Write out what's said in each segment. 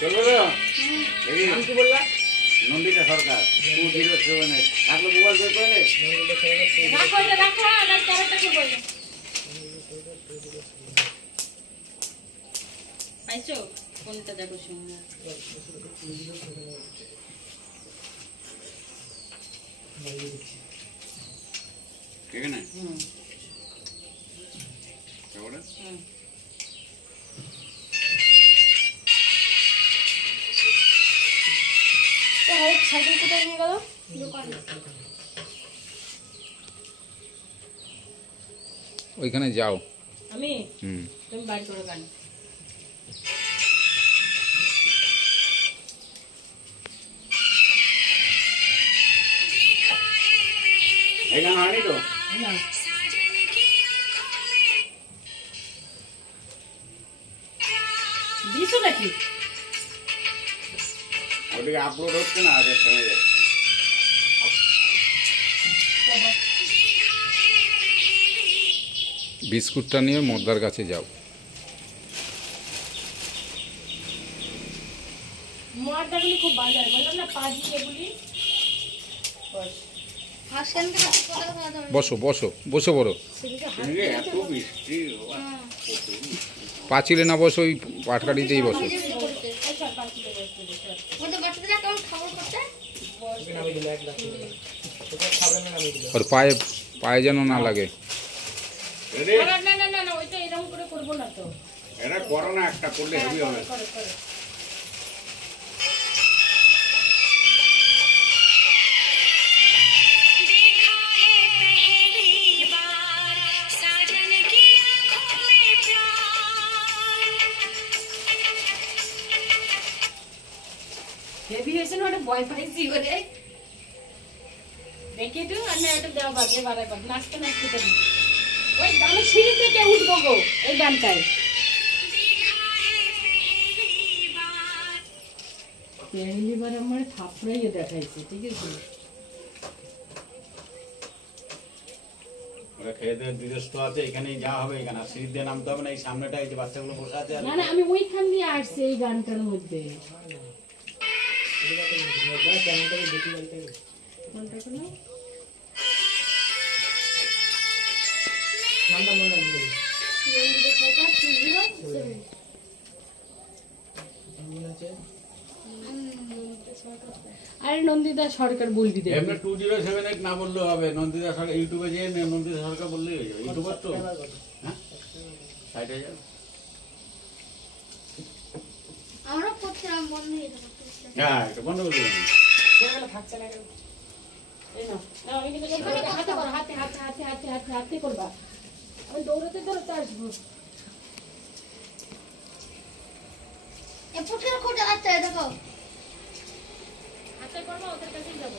চলবো তো দেখি নাম কি বললা? নন্দিতা সরকার 207 আপনি মোবাইল পে করে নে। রাখো এটা রাখো আর ক্যারেটটা করব। পাইছো কোনটা দেখো শুনো। ঠিক আছে? কেমন? সাইকেল কোথায় নিয়ে গেল? দোকানে। ওইখানে যাও। আমি তুমি বাইর করে গান। এই গান হয়নি তো? না। দিছো নাকি? ওদিকে আপলোড হচ্ছে না আগে থেমে যাচ্ছে। বিস্কুটটা নিয়ে মোদ্দার কাছে যাও। মোয়ারদাগুলি খুব বাজার বললাম না পাজি এগুলি। বসো বসো বসে পড়ো। এত বৃষ্টি পাঁচিলে না বসো, ওই পাটকাঠিতেই বসো। আর পায়ে পায়ে যেন না লাগে। না না না না ওইটা এরকম করে করব না তো। এটা করো না, একটা করলে হেভি হবে। হেভি হয়েছে না, ওটা ভয় পাইছি ওরে। দেখে তো আর না এটা দেওয়া বাজে বাড়াইবার নাচতে নাচতে করি। ওই আমি সিঁড়ি থেকে উঠবো গো এই গানটায়। পেহলি বার আমার থাপড়াইয়ে দেখাইছে, ঠিক আছে? ওরা খেয়ে দিয়ে বিরস্ত আছে, এখানেই যা হবে এখানে আর সিঁড়ি দিয়ে নামতে হবে না। এই সামনেটা এই যে বাচ্চাগুলো বসে আছে। না না আমি ওইখান দিয়ে আসছি এই গানটার মধ্যে। আরে নন্দিতা সরকার বলবি দে। এমনি 2078 না বললেও হবে। নন্দিতা সরকার ইউটিউবে যে নন্দিতা সরকার বললেই হয়ে যাবে। ইউটিউবার তো হ্যাঁ সাইডে যাও। আমরা করছিলাম বন্ধ হয়ে গেল। হ্যাঁ এটা বন্ধ করে দিন। সেগুলো থাকছে না কেন? এই নাও নাও আমি কিন্তু হাতে করো, হাতে হাতে হাতে হাতে হাতে হাতে করবা। আমি দৌড়াতে দৌড়াতে আসবো। এ পুটকের খুব জ্বালাচ্ছে দেখো। হাতে করবা, ওদের কাছেই যাবো।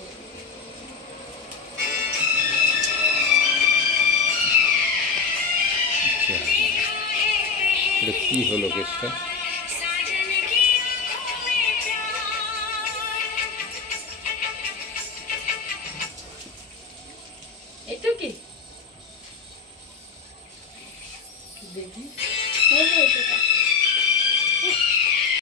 আচ্ছা, এটা কি হলো কেসটা? একটু কি দেখি হয়ে গেছে।